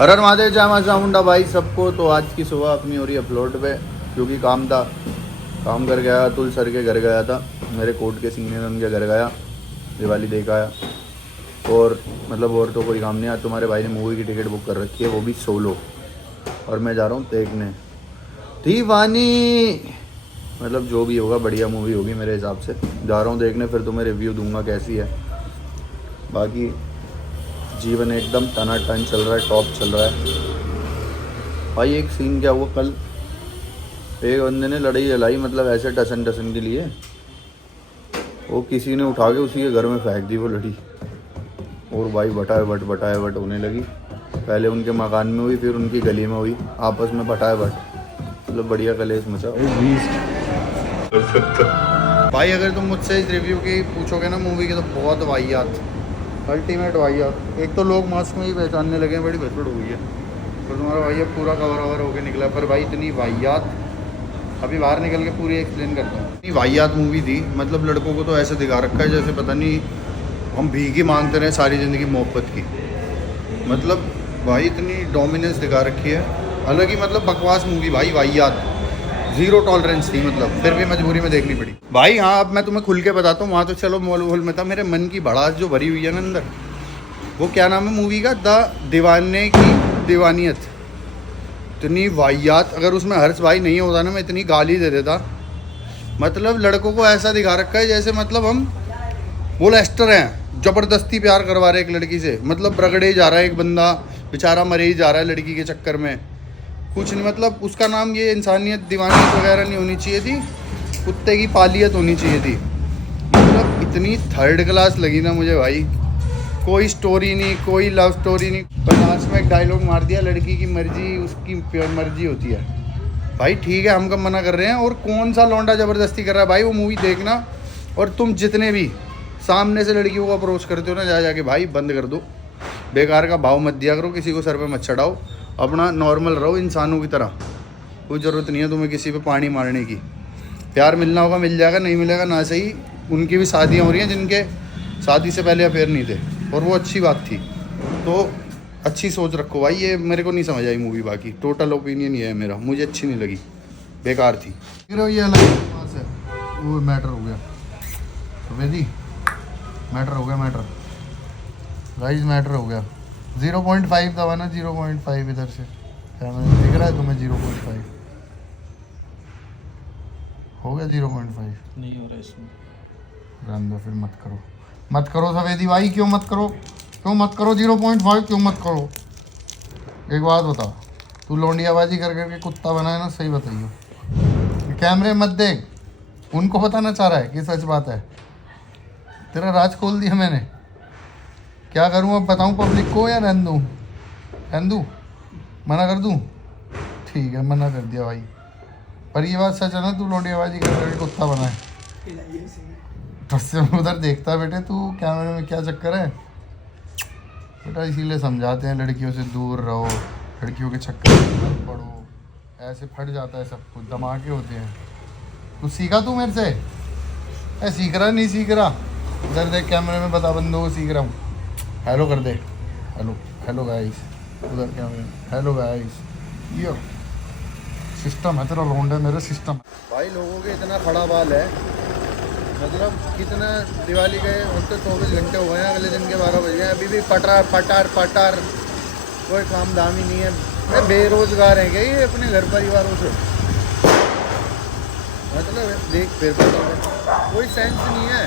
हर हर महादेव, जय मां चामुंडा भाई सबको। तो आज की सुबह अपनी हो रही अपलोड पे, क्योंकि काम था, काम कर गया। अतुल सर के घर गया था, मेरे कोर्ट के सीनियर उनके घर गया, दिवाली देख आया। और मतलब और तो कोई काम नहीं। आज तुम्हारे भाई ने मूवी की टिकट बुक कर रखी है, वो भी सोलो, और मैं जा रहा हूँ देखने दीवानी। मतलब जो भी होगा बढ़िया मूवी होगी मेरे हिसाब से। जा रहा हूँ देखने, फिर तुम्हें रिव्यू दूंगा कैसी है। बाकी जीवन एकदम टनाटन चल रहा है, टॉप चल रहा है भाई। एक सीन क्या हुआ कल, एक बंदे ने लड़ाई जलाई, मतलब ऐसे टसन टसन के लिए, वो किसी ने उठा के उसी के घर में फेंक दी वो लड़ी। और भाई बटाए बट होने लगी। पहले उनके मकान में हुई, फिर उनकी गली में हुई, आपस में बटाए बट। मतलब बढ़िया कलेश मचा भाई। अगर तुम मुझसे इस रिव्यू की पूछोगे ना मूवी की, तो बहुत वाहियात, अल्टीमेट वाहियात। एक तो लोग मास्क में ही पहचानने लगे हैं, बड़ी भसड़ हो गई है। और तुम्हारा भाई अब पूरा कवर ववर होके निकला, पर भाई इतनी वाहियात, अभी बाहर निकल के पूरी एक्सप्लेन करता हूँ। इतनी वाहियात मूवी थी, मतलब लड़कों को तो ऐसे दिखा रखा है जैसे पता नहीं हम भीख ही मांगते रहे सारी ज़िंदगी मोहब्बत की। मतलब भाई इतनी डोमिनेंस दिखा रखी है, अलग ही मतलब बकवास मूवी भाई, वाहियात, जीरो टॉलरेंस थी। मतलब फिर भी मजबूरी में देखनी पड़ी भाई। हाँ, अब मैं तुम्हें खुल के बताता हूँ, वहाँ तो चलो मोल वोल में था, मेरे मन की भड़ास जो भरी हुई है ना अंदर, वो क्या नाम है मूवी का, द दीवाने की दीवानियत। इतनी वाहियात, अगर उसमें हर्ष भाई नहीं होता ना, मैं इतनी गाली दे देता। मतलब लड़कों को ऐसा दिखा रखा है जैसे मतलब हम वो लेस्टर हैं, ज़बरदस्ती प्यार करवा रहे एक लड़की से। मतलब रगड़े ही जा रहा है एक बंदा, बेचारा मरे ही जा रहा है लड़की के चक्कर में, कुछ नहीं। मतलब उसका नाम ये इंसानियत दीवानियत वगैरह नहीं होनी चाहिए थी, कुत्ते की पालियत होनी चाहिए थी। मतलब इतनी थर्ड क्लास लगी ना मुझे भाई। कोई स्टोरी नहीं, कोई लव स्टोरी नहीं। पर लास्ट में एक डायलॉग मार दिया, लड़की की मर्जी उसकी मर्जी होती है। भाई ठीक है, हम कब मना कर रहे हैं। और कौन सा लौंडा ज़बरदस्ती कर रहा है भाई। वो मूवी देखना, और तुम जितने भी सामने से लड़कियों को अप्रोच करते हो ना, जा जाके भाई बंद कर दो। बेकार का भाव मत दिया करो, किसी को सर पे मत चढ़ाओ, अपना नॉर्मल रहो इंसानों की तरह। कोई ज़रूरत नहीं है तुम्हें किसी पे पानी मारने की। प्यार मिलना होगा मिल जाएगा, नहीं मिलेगा ना सही। उनकी भी शादियाँ हो रही हैं जिनके शादी से पहले अफेयर नहीं थे, और वो अच्छी बात थी। तो अच्छी सोच रखो भाई। ये मेरे को नहीं समझ आई मूवी, बाकी टोटल ओपिनियन ये है मेरा, मुझे अच्छी नहीं लगी, बेकार थी। ये अलग वहाँ से वो मैटर हो गया, वेदी मैटर हो गया, मैटर गाइस मैटर हो गया। 0.5 दबा ना, 0.5 इधर से कैमरा दिख रहा है तुम्हें? 0.5 हो गया, 0.5 नहीं हो रहा इसमें। रहने दो फिर, मत करो सवेदी भाई, क्यों मत करो 0.5 क्यों मत करो? एक बात बता, तू लौंडियाबाजी कर करके कुत्ता बना है ना, सही बताइयो। कैमरे मत देख, उनको बताना चाह रहा है कि सच बात है। तेरा राज खोल दिया मैंने, क्या करूँ अब बताऊँ पब्लिक को, या रहने दूँ, मना कर दूँ? ठीक है, मना कर दिया भाई। पर ये बात सच है ना, तू लौंडियाबाजी कर करके कुत्ता बना है। बस से उधर देखता बेटे, तू कैमरे में क्या चक्कर है बेटा। इसीलिए समझाते हैं लड़कियों से दूर रहो, लड़कियों के चक्कर में मत पड़ो, ऐसे फट जाता है सब कुछ, धमाके होते हैं। तू सीखा तू मेरे से? सीख रहा नहीं सीख रहा? इधर देख कैमरे में, बता बंदों को सीख रहा हूँ। हेलो कर दे, हेलो गाइस, उधर कैमरे में हेलो गाइस। ये सिस्टम है तेरा लौंडा, मेरा सिस्टम भाई। लोगों के इतना खड़ा बाल है, मतलब कितना दिवाली गए अब तो 24 घंटे हो गए हैं, अगले दिन के 12 बज गए, अभी भी पटार कोई काम दाम ही नहीं है। मैं बेरोजगार हैं क्या ये अपने घर परिवारों से? मतलब देख फिर कोई सेंस नहीं है।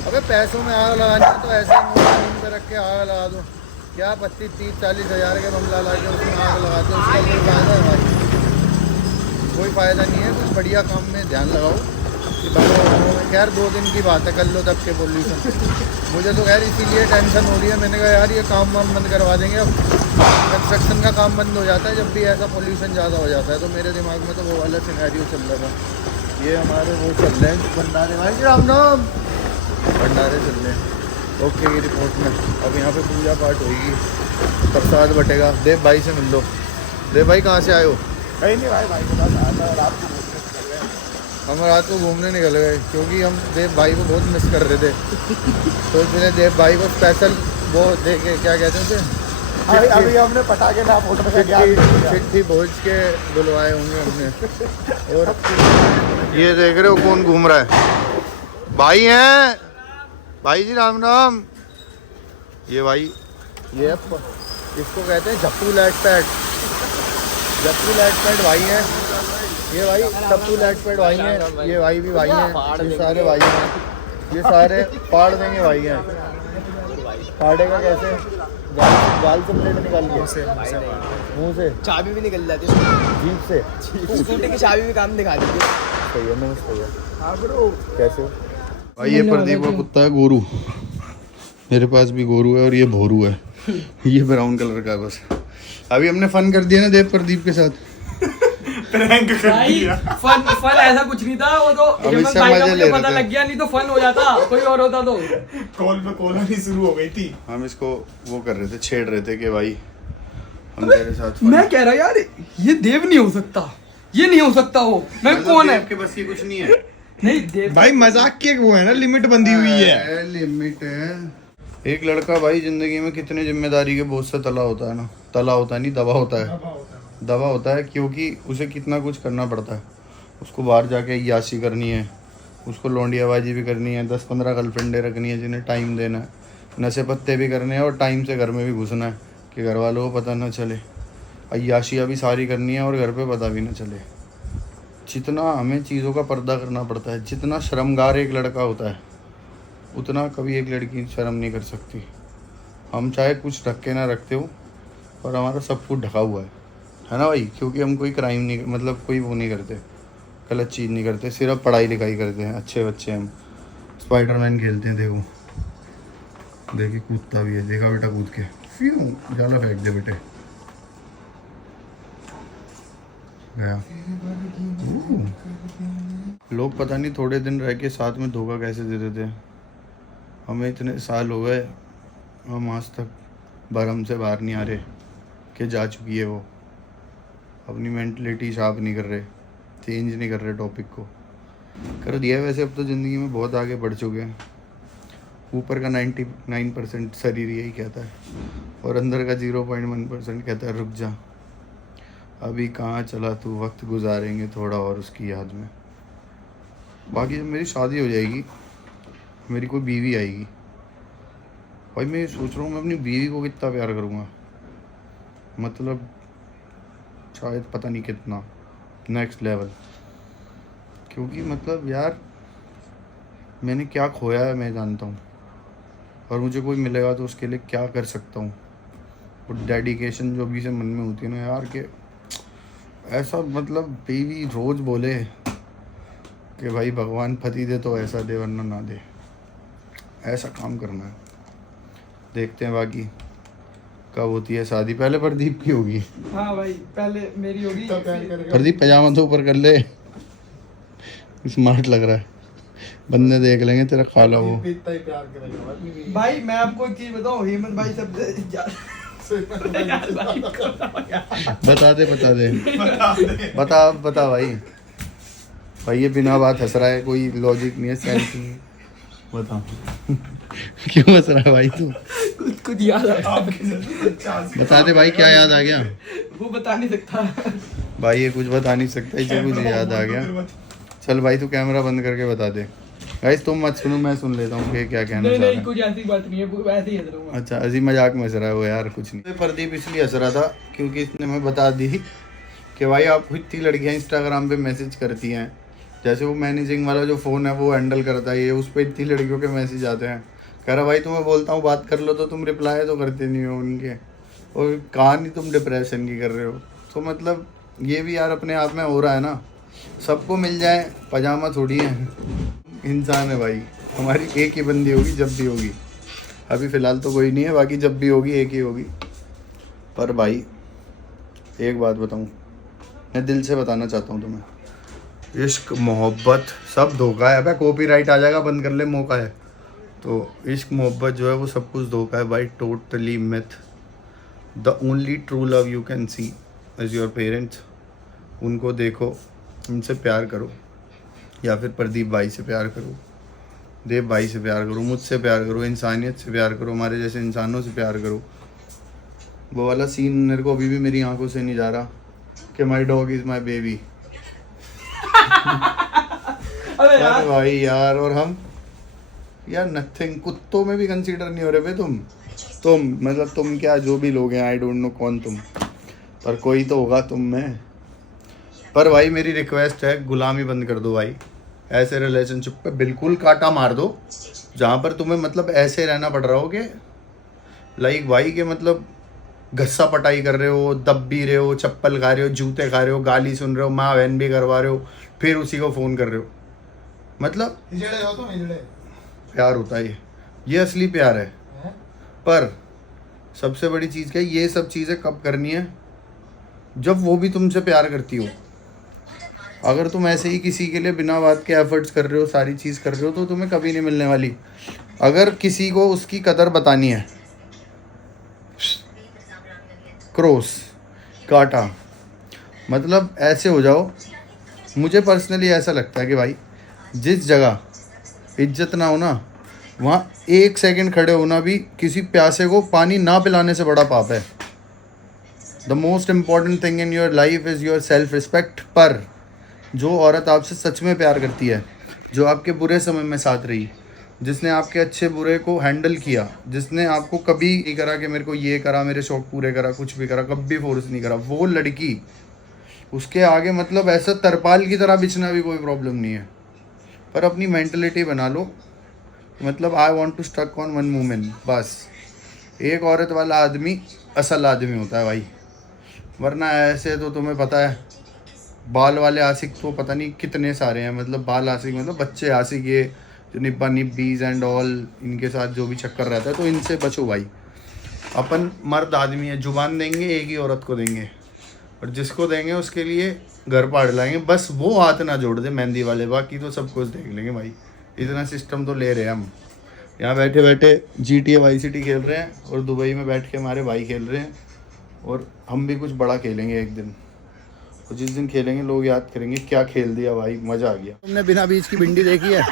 अबे पैसों में आग लगानी है तो ऐसे मुँह पे रख के आग लगा दो। क्या 25-30-40 हज़ार के बंगला ला के उसमें आग लगा दो, उसका कोई फ़ायदा है भाई? कोई फ़ायदा नहीं है। कुछ बढ़िया काम में ध्यान लगाओ। खैर 2 दिन की बात है, कर लो तब के पोल्यूशन। मुझे तो खैर इसीलिए टेंशन हो रही है। मैंने कहा यार ये काम वाम बंद करवा देंगे। अब कंस्ट्रक्शन का काम बंद हो जाता है जब भी ऐसा पोल्यूशन ज़्यादा हो जाता है। तो मेरे दिमाग में तो वो वाला सिनेरियो चल रहा था। ये हमारे वो चल रहे हैं भंडारे भाई, राम नाम भंडारे चल रहे हैं। ओके की रिपोर्ट में अब यहाँ पे पूजा पाठ होगी, प्रसाद बटेगा। देव भाई से मिल लो। देव भाई कहाँ से आए हो? कहीं नहीं भाई के पास आया था, रात को हम रात को घूमने निकल गए, क्योंकि हम देव भाई को बहुत मिस कर रहे थे। तो इसलिए देव भाई को स्पेशल वो दे के, क्या कहते हैं, अभी हमने पटाखे ना फोटो का ज्ञान दे दिया। चिट्ठी भोज के बुलवाए होंगे हमने। और ये देख रहे हो कौन घूम रहा है? भाई हैं, भाई जी राम राम। ये भाई ये इसको कहते हैं झप्पू लैट पैट। झप्पू लैट पैट भाई हैं ये, भाई टप्पू लैट पैट भाई हैं ये, भाई भी भाई हैं, ये सारे भाई हैं, ये सारे फाड़ देंगे भाई हैं। फाड़ेगा कैसे? गाल से प्लेट निकाल के मुंह से चाबी भी निकल जाती है जीप से। स्कूटी की चाबी भी काम दिखा देती है। सही है, नमस्ते भैया। हाँ ब्रो, कैसे हो भाई? ये प्रदीप का कुत्ता है गोरू। मेरे पास भी गोरू है और ये भोरू है। ये ब्राउन कलर का है बस। अभी हमने फन कर दिया ना देव प्रदीप के साथ। भाई फन ऐसा कुछ नहीं था, वो तो अब हेमंत इससे भाई का मजे ले मुझे रहे पता थे। लग गया, नहीं तो फन हो जाता कोई और होता तो। कॉल पे कॉलोनी शुरू हो गई थी। हम इसको वो कर रहे थे, छेड़ रहे थे कि भाई हम तेरे साथ fun- मैं कह रहा यार ये देव नहीं हो सकता, ये नहीं हो सकता हो। मैं मतलब कौन है? देव के बस ये कुछ नहीं है नहीं देव भाई मजाक की एक वो है ना, लिमिट बंधी हुई है। लिमिट है। एक लड़का भाई जिंदगी में कितने जिम्मेदारी के बोझ से तला होता है ना, तला होता है नहीं, दबा होता है। दबा होता है क्योंकि उसे कितना कुछ करना पड़ता है। उसको बाहर जाके याशी करनी है, उसको लौंडियाबाजी भी करनी है, 10-15 गर्लफ्रेंडें रखनी है जिन्हें टाइम देना है, नशे पत्ते भी करने हैं और टाइम से घर में भी घुसना है कि घर वालों को पता ना चले। अय्याशियाँ भी सारी करनी है और घर पे पता भी ना चले। जितना हमें चीज़ों का पर्दा करना पड़ता है, जितना शर्मगार एक लड़का होता है, उतना कभी एक लड़की शर्म नहीं कर सकती। हम चाहे कुछ ढक के ना रखते हो पर हमारा सब कुछ ढका हुआ है ना भाई? क्योंकि हम कोई क्राइम नहीं, मतलब कोई वो नहीं करते, गलत चीज़ नहीं करते, सिर्फ पढ़ाई लिखाई करते हैं, अच्छे बच्चे हम। स्पाइडरमैन खेलते हैं, देखो देखिए कूदता भी है, देखा बेटा कूद के फ्यू जाला फेंक दे बेटे, गया। लोग पता नहीं थोड़े दिन रह के साथ में धोखा कैसे दे देते हैं। हमें इतने साल हो गए, हम आज तक भरम से बाहर नहीं आ रहे कि जा चुकी है वो। अपनी मेंटलिटी शार्प नहीं कर रहे, चेंज नहीं कर रहे, टॉपिक को कर दिया है। वैसे अब तो ज़िंदगी में बहुत आगे बढ़ चुके हैं। ऊपर का 99% शरीर यही कहता है और अंदर का 0.1% कहता है रुक जा, अभी कहाँ चला तू, वक्त गुजारेंगे थोड़ा और उसकी याद में। बाकी जब मेरी शादी हो जाएगी, मेरी कोई बीवी आएगी, भाई मैं सोच रहा हूँ मैं अपनी बीवी को कितना प्यार करूँगा, मतलब शायद पता नहीं कितना, नेक्स्ट लेवल। क्योंकि मतलब यार मैंने क्या खोया है मैं जानता हूँ, और मुझे कोई मिलेगा तो उसके लिए क्या कर सकता हूँ। और डेडिकेशन जो भी से मन में होती है ना यार, कि ऐसा मतलब बीवी रोज़ बोले कि भाई भगवान पति दे तो ऐसा दे वरना ना दे, ऐसा काम करना है। देखते हैं बाकी कब होती है शादी। पहले प्रदीप की होगी। हाँ भाई पहले मेरी होगी। प्रदीप पजामा तो ऊपर कर ले, स्मार्ट लग रहा है, बंदे देख लेंगे तेरा खाला वो। इतना ही प्यार करेगा भाई मैं आपको एक चीज बताऊं, हेमंत भाई सबसे बता दे बता भाई। भाई ये बिना बात हंस रहा है, कोई लॉजिक नहीं है, सेंस नहीं है। बता क्यों हंस रहा है भाई तू? कुछ याद आ, बता दे भाई, क्या याद आ गया? वो बता नहीं सकता भाई ये कुछ बता नहीं सकता, इसे कुछ याद आ गया। चल भाई तू कैमरा बंद करके बता दे। गाइस तुम मत सुनो, मैं सुन लेता हूँ कि क्या कहना चाह रहा है। कुछ ऐसी बात नहीं है, वो ऐसे ही हंस रहा हूं मैं। अच्छा अजी मजाक में हंस रहा है वो, यार कुछ नहीं। प्रदीप इसलिए हंस रहा था क्योंकि इसने मैं बता दी कि भाई आपको इतनी लड़कियां इंस्टाग्राम पे मैसेज करती हैं, जैसे वो मैनेजिंग वाला जो फ़ोन है वो हैंडल करता है ये, उस पर इतनी लड़कियों के मैसेज आते हैं। कह रहा भाई तुम्हें बोलता हूँ बात कर लो तो तुम रिप्लाई तो करते नहीं हो उनके, और कहानी तुम डिप्रेशन की कर रहे हो। तो मतलब ये भी यार अपने आप में हो रहा है ना, सबको मिल जाए पजामा थोड़ी है, इंसान है भाई। हमारी एक ही बंदी होगी जब भी होगी, अभी फ़िलहाल तो कोई नहीं है, बाकी जब भी होगी एक ही होगी। पर भाई एक बात बताऊँ, मैं दिल से बताना चाहता हूँ तुम्हें, इश्क मोहब्बत सब धोखा है। भाई कॉपीराइट आ जाएगा, बंद कर ले, मौका है। तो इश्क मोहब्बत जो है वो सब कुछ धोखा है भाई, totally myth. The only true love you can see is your parents. उनको देखो, उनसे प्यार करो, या फिर प्रदीप भाई से प्यार करो, देव भाई से प्यार करो, मुझसे प्यार करो, इंसानियत से प्यार करो, हमारे जैसे इंसानों से प्यार करो। वो वाला सीन मेरे को अभी भी मेरी आंखों से नहीं जा रहा कि my dog is my baby. अबे यार भाई यार, और हम यार नथिंग, कुत्तों में भी कंसीडर नहीं हो रहे बे तुम मतलब तुम क्या, जो भी लोग हैं, आई डोंट नो कौन तुम, पर कोई तो होगा तुम में। पर भाई मेरी रिक्वेस्ट है, गुलामी बंद कर दो भाई। ऐसे रिलेशनशिप पे बिल्कुल काटा मार दो जहाँ पर तुम्हें मतलब ऐसे रहना पड़ रहा हो कि लाइक भाई के मतलब घस्सा पटाई कर रहे हो, दब भी रहे हो, चप्पल खा रहे हो, जूते खा रहे हो, गाली सुन रहे हो, माँ बहन भी करवा रहे हो, फिर उसी को फ़ोन कर रहे हो। मतलब प्यार होता है ये असली प्यार है। पर सबसे बड़ी चीज़ क्या है, ये सब चीज़ें कब करनी है, जब वो भी तुमसे प्यार करती हो। अगर तुम ऐसे ही किसी के लिए बिना बात के एफर्ट्स कर रहे हो, सारी चीज़ कर रहे हो, तो तुम्हें कभी नहीं मिलने वाली। अगर किसी को उसकी कदर बतानी है, क्रॉस काटा, मतलब ऐसे हो जाओ। मुझे पर्सनली ऐसा लगता है कि भाई जिस जगह इज्जत ना हो ना, वहाँ 1 सेकंड खड़े होना भी किसी प्यासे को पानी ना पिलाने से बड़ा पाप है। The most important thing in your life is your self respect. पर जो औरत आपसे सच में प्यार करती है, जो आपके बुरे समय में साथ रही, जिसने आपके अच्छे बुरे को हैंडल किया, जिसने आपको कभी नहीं करा कि मेरे को ये करा, मेरे शौक पूरे करा, कुछ भी करा, कभी फोर्स नहीं करा, वो लड़की, उसके आगे मतलब ऐसा तरपाल की तरह बिछना भी कोई प्रॉब्लम नहीं है। पर अपनी मेंटलिटी बना लो, मतलब I want to stuck on one woman. बस एक औरत वाला आदमी असल आदमी होता है भाई, वरना ऐसे तो तुम्हें पता है बाल वाले आशिक तो पता नहीं कितने सारे हैं। मतलब बाल आशिक मतलब बच्चे आशिक, ये जो निब्बा निब्बीज एंड ऑल, इनके साथ जो भी चक्कर रहता है, तो इनसे बचो भाई। अपन मर्द आदमी है, जुबान देंगे एक ही औरत को देंगे, और जिसको देंगे उसके लिए घर पाड़ लाएंगे। बस वो हाथ ना जोड़ दे मेहंदी वाले, बाकी तो सब कुछ देख लेंगे भाई। इतना सिस्टम तो ले रहे हैं हम। यहाँ बैठे बैठे GTA Vice City खेल रहे हैं, और दुबई में बैठ के हमारे भाई खेल रहे हैं, और हम भी कुछ बड़ा खेलेंगे एक दिन। और जिस दिन खेलेंगे लोग याद करेंगे क्या खेल दिया भाई, मजा आ गया। तुमने बिना बीच की भिंडी देखी है?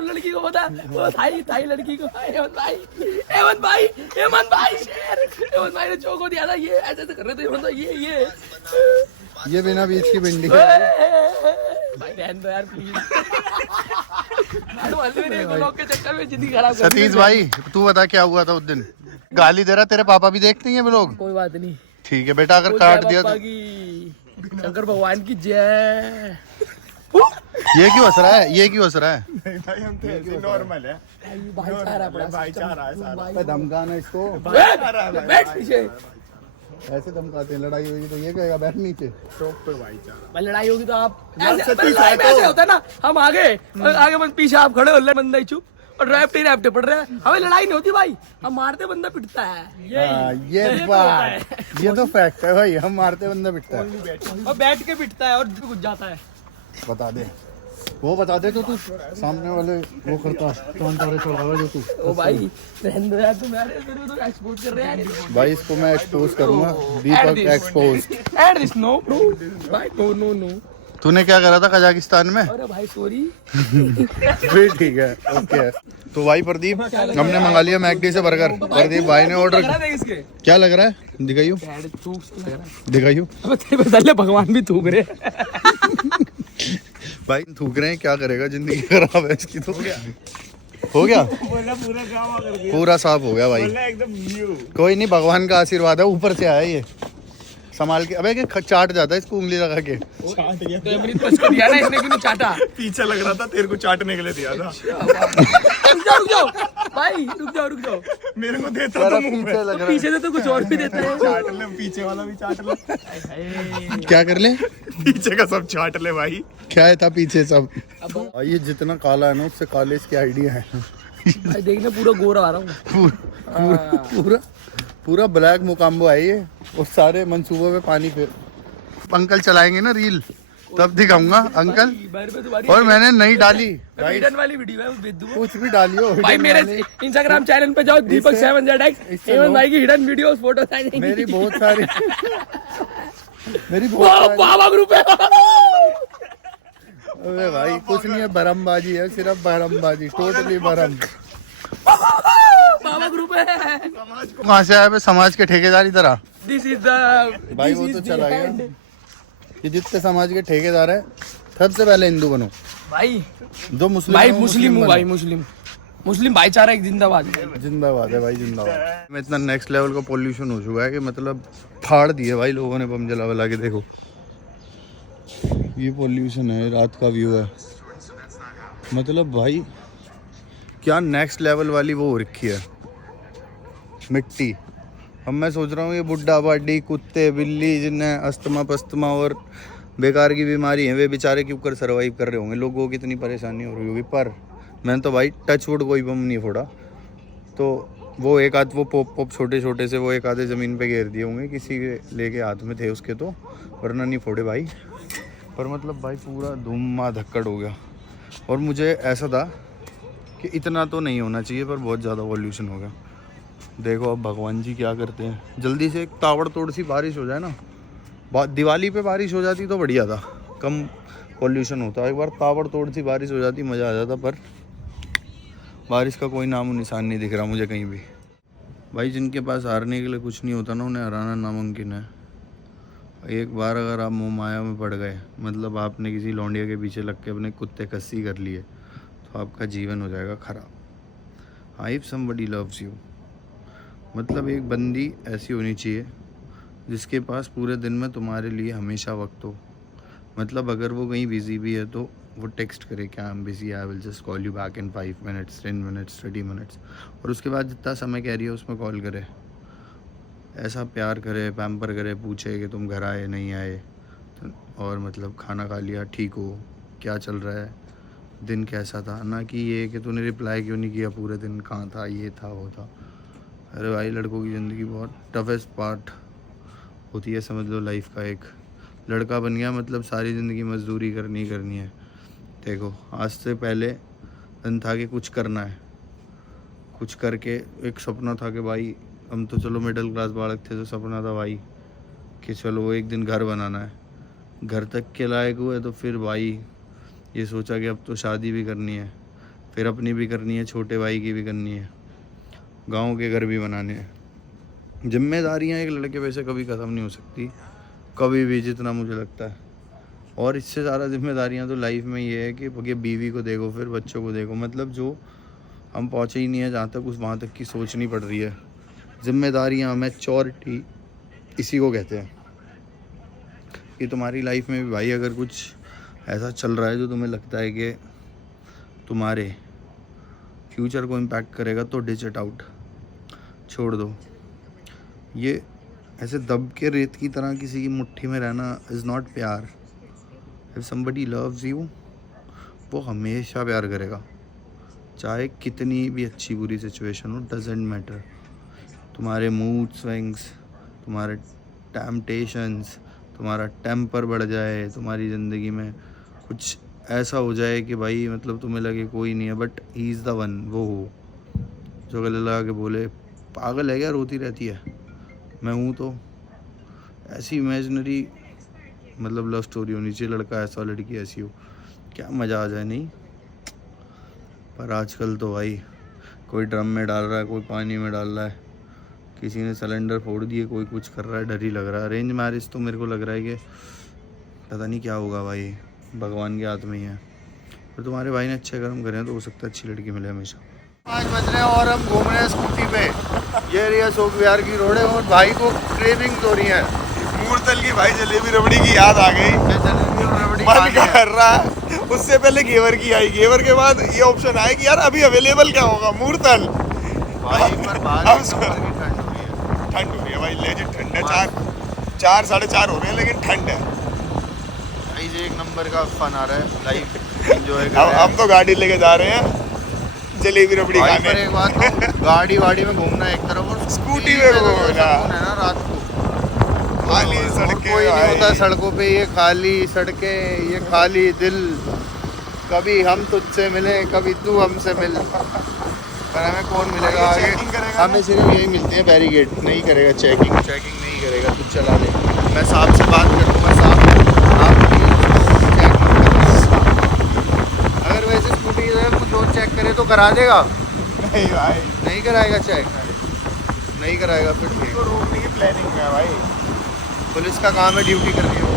लड़की को बता, थाई लड़की को, हेमंत भाई ने चौको दिया था। ये ऐसे कर रहे थे, ये बिना बीच की भिंडी भाई रहने दो यार प्लीज। के चक्कर में जिंदगी खराब कर दी। सतीश भाई तू बता क्या हुआ था उस दिन? गाली दे रहा, तेरे पापा भी देखते हैं लोग? कोई बात नहीं, ठीक है बेटा, अगर काट दिया तो शंकर भगवान की जय। ये क्यों हंस रहा है? ये क्यों हंस रहा है? नहीं भाई, हम तो ऐसे नॉर्मल है। भाईचारा है सारा। धमकाना इसको, बैठ पीछे। ऐसे धमकाते हैं। लड़ाई होगी तो ये कहेगा बैठ नीचे। प्रॉपर भाईचारा। भाई लड़ाई होगी तो आप ऐसे होता है ना, हम आगे बंद पीछे, आप खड़े हो, बंदा ही चुप, और रैप्टे पड़ रहे हैं। हमें लड़ाई नहीं होती भाई, हम मारते बंदा पिटता है। ये बात, ये तो फैक्ट है भाई, हम मारते बंदा पिटता है, और बैठ के पिटता है और घुस जाता है। बता दे, वो बता दे तो तू सामने वाले वो करता जो तू। ओ भाई रहने दो यार, तुम तो एक्सपोर्ट कर रहे हैं भाई। इसको मैं एक्सपोज करूंगा, Deepak expose. And this no bro भाई, नो। तूने क्या करा था कजाकिस्तान में? अरे भाई सॉरी। फिर ठीक है, ओके। तो भाई प्रदीप, हमने मंगा लिया मैकडी से बर्गर। प्रदीप भाई ने ऑर्डर, क्या लग रहा है? दिखाइयो। भगवान भी थूक रहे भाई, थूक रहे हैं, क्या करेगा, जिंदगी खराब है इसकी। तो हो गया पूरा साफ हो गया भाई, एकदम न्यू। कोई नहीं, भगवान का आशीर्वाद है, ऊपर से आया ये। संभाल के, अबे चाट जाता है इसको उंगली लगा के। चाट गया तो अमृत को इसको दिया ना, इसने क्यों नहीं चाटा? पीछे लग रहा था, तेरे को चाटने के लिए दिया था। रुक जाओ भाई, रुक जाओ। मेरे को देता तो मुंह पीछे लग तो रहा पीछे से तो कुछ और भी देता है। चाट ले, पीछे वाला भी चाट ले। है। क्या कर ले? पीछे का सब चाट ले भाई। क्या है था पीछे सब? ये जितना काला है ना, उससे काले इसकी आइडिया है भाई। देखना पूरा गोरा आ रहा हूँ, पूरा ब्लैक मुकाम्बो है ये, और सारे मंसूबों में पानी। फिर अंकल चलाएंगे ना रील, तब दिखाऊंगा अंकल। और मैंने नहीं डाली हिडन वाली वीडियो है, भेज दूंगा। कुछ भी डालियो भाई मेरे इंस्टाग्राम चैनल पे जाओ, दीपक 7ZX, हेमंत भाई की हिडन वीडियोस फोटो मेरी बहुत सारी ग्रुप है। अबे भाई कुछ नहीं है, बरमबाजी है, सिर्फ बरमबाजी, टोटली बरम। बाबा ग्रुप है। कहाँ से आया बे? समाज के ठेकेदार की तरह। दिस इज द भाई वो तो चला गया। ये जितने समाज के ठेकेदार है सबसे पहले हिंदू बनो भाई। जो मुस्लिम भाई है, वो मुस्लिम हूँ बनो। भाई, मुस्लिम भाईचारा एक जिंदाबाद। जिंदाबाद है भाई, जिंदाबाद। में इतना नेक्स्ट लेवल का पोल्यूशन हो चुका है कि मतलब फाड़ दिए भाई लोगों ने बम जला वला के। देखो ये पोल्यूशन है, रात का व्यू है, मतलब भाई क्या नेक्स्ट लेवल वाली वो हो रखी है मिट्टी। अब मैं सोच रहा हूँ ये बुड्ढा बाडी कुत्ते बिल्ली जिन्हें अस्थमा पस्थमा और बेकार की बीमारी है, वे बेचारे क्यों कर सर्वाइव कर रहे होंगे, लोगों को कितनी परेशानी हो रही होगी। पर मैंने तो भाई टच वुड कोई बम नहीं फोड़ा, तो वो एक आध वो पॉप छोटे छोटे से वो एक आधे ज़मीन पे घेर दिए होंगे, किसी के लेके हाथ में थे उसके, तो वरना नहीं फोड़े भाई। पर मतलब भाई पूरा धुम्मा धक्कड़ हो गया। और मुझे ऐसा था कि इतना तो नहीं होना चाहिए, पर बहुत ज़्यादा पॉल्यूशन हो गया। देखो अब भगवान जी क्या करते हैं, जल्दी से एक ताबड़तोड़ सी बारिश हो जाए ना। दिवाली पे बारिश हो जाती तो बढ़िया था, कम पॉल्यूशन होता। एक बार ताबड़तोड़ सी बारिश हो जाती मज़ा आ जाता, पर बारिश का कोई नामो निशान नहीं दिख रहा मुझे कहीं भी। भाई जिनके पास हारने के लिए कुछ नहीं होता ना, उन्हें हराना नामुमकिन है। एक बार अगर आप मोह माया में पड़ गए, मतलब आपने किसी लौंडिया के पीछे लग के अपने कुत्ते कस्सी कर लिए, तो आपका जीवन हो जाएगा ख़राब। हाँ, इफ समबडी लव्स यू, मतलब एक बंदी ऐसी होनी चाहिए जिसके पास पूरे दिन में तुम्हारे लिए हमेशा वक्त हो। मतलब अगर वो कहीं बिजी भी है तो वो टेक्स्ट करे क्या I am busy, I will just call you back in 5 minutes 10 minutes 30 minutes, और उसके बाद जितना समय कह रही है उसमें कॉल करे। ऐसा प्यार करे, पैम्पर करे, पूछे कि तुम घर आए नहीं आए, और मतलब खाना खा लिया, ठीक हो, क्या चल रहा है, दिन कैसा था, ना कि ये कि तूने रिप्लाई क्यों नहीं किया पूरे दिन, कहाँ था, ये था वो था। अरे भाई लड़कों की ज़िंदगी बहुत टफेस्ट पार्ट होती है, समझ लो लाइफ का। एक लड़का बन गया मतलब सारी ज़िंदगी मजदूरी करनी है। देखो आज से पहले दिन था कि कुछ करना है, कुछ करके एक सपना था कि भाई हम तो चलो मिडिल क्लास बालक थे, तो सपना था भाई कि चलो एक दिन घर बनाना है। घर तक के लायक हुए तो फिर भाई ये सोचा कि अब तो शादी भी करनी है, फिर अपनी भी करनी है, छोटे भाई की भी करनी है, गांव के घर भी बनाने हैं। जिम्मेदारियां एक लड़के वैसे कभी ख़त्म नहीं हो सकती, कभी भी, जितना मुझे लगता है। और इससे ज़्यादा जिम्मेदारियां तो लाइफ में ये है कि बीवी को देखो, फिर बच्चों को देखो, मतलब जो हम पहुँचे ही नहीं है जहाँ तक, उस वहाँ तक की सोचनी पड़ रही है। जिम्मेदारियां, मैच्योरिटी, इसी को कहते हैं कि तुम्हारी लाइफ में भी भाई अगर कुछ ऐसा चल रहा है जो तुम्हें लगता है कि तुम्हारे फ्यूचर को इम्पैक्ट करेगा, तो डिच इट आउट, छोड़ दो। ये ऐसे दब के रेत की तरह किसी की मुट्ठी में रहना इज़ नॉट प्यार। इफ समबडी लव्स यू, वो हमेशा प्यार करेगा, चाहे कितनी भी अच्छी बुरी सिचुएशन हो, डजेंट मैटर। तुम्हारे मूड स्विंग्स, तुम्हारे टेम्पटेशंस, तुम्हारा टेम्पर बढ़ जाए, तुम्हारी ज़िंदगी में कुछ ऐसा हो जाए कि भाई मतलब तुम्हें लगे कोई नहीं है but he is the one, वो हो जो गले लगा के बोले पागल है क्या रोती रहती है, मैं हूँ। तो ऐसी इमेजिनरी मतलब लव स्टोरी होनी चाहिए, लड़का ऐसा लड़की ऐसी हो, क्या मज़ा आ जाए। नहीं पर आजकल तो भाई कोई ड्रम में डाल रहा है, कोई पानी में डाल रहा है, किसी ने सिलेंडर फोड़ दिए, कोई कुछ कर रहा है, डर ही लग रहा है। अरेंज मैरिज तो मेरे को लग रहा है कि पता नहीं क्या होगा भाई, भगवान के हाथ में ही है। और तुम्हारे भाई ने अच्छे कर्म करे हैं तो हो सकता है अच्छी लड़की मिले हमेशा। 5 बज रहे हैं और हम घूम रहे हैं स्कूटी पे। ये रही है शोक विहार की रोड है और भाई को क्रेविंग हो रही है मूर्तल की भाई जलेबी रबड़ी की याद आ गई, जलेबी और रबड़ी मन खानी है। कर रहा है। उससे पहले घेवर की आई, घेवर के बाद ये ऑप्शन आया कि यार अभी अवेलेबल क्या होगा, मूर्तल। भाई पर बाहर अब एक नंबर की ठंड हो रही है। ठंड हो रही है भाई, लेजिट ठंड है। 4 साढ़े 4 हो रहे हैं लेकिन ठंड है भाई। ये एक नंबर का फन आ रहा है, लाइफ एंजॉय कर अब रहे हैं। हम तो गाड़ी लेके जा रहे हैं जलेबी रबड़ी भाई खाने। पर एक बात तो गाड़ी वाड़ी में घूमना एक तरफ और स्कूटी में घूमना है ना रात को खाली और सड़कें कोई नहीं भाई। होता सड़कों पे, ये खाली सड़कें, ये खाली दिल। कभी हम तुझसे मिले, कभी तू हमसे मिल, पर हमें कौन मिलेगा आगे? चेकिंग करेगा हमें सिर्फ यही मिलते हैं बैरिकेड, नहीं करेगा चेकिंग नहीं करेगा। तू चला ले, मैं साहब से बात कर लूँगा, साहब आप चेक मत करो। चेक करे तो करा देगा, नहीं भाई, नहीं कराएगा चेक, नहीं कराएगा फिर ठीक। तो रोकने की प्लानिंग में है भाई। पुलिस का काम है ड्यूटी करनी है।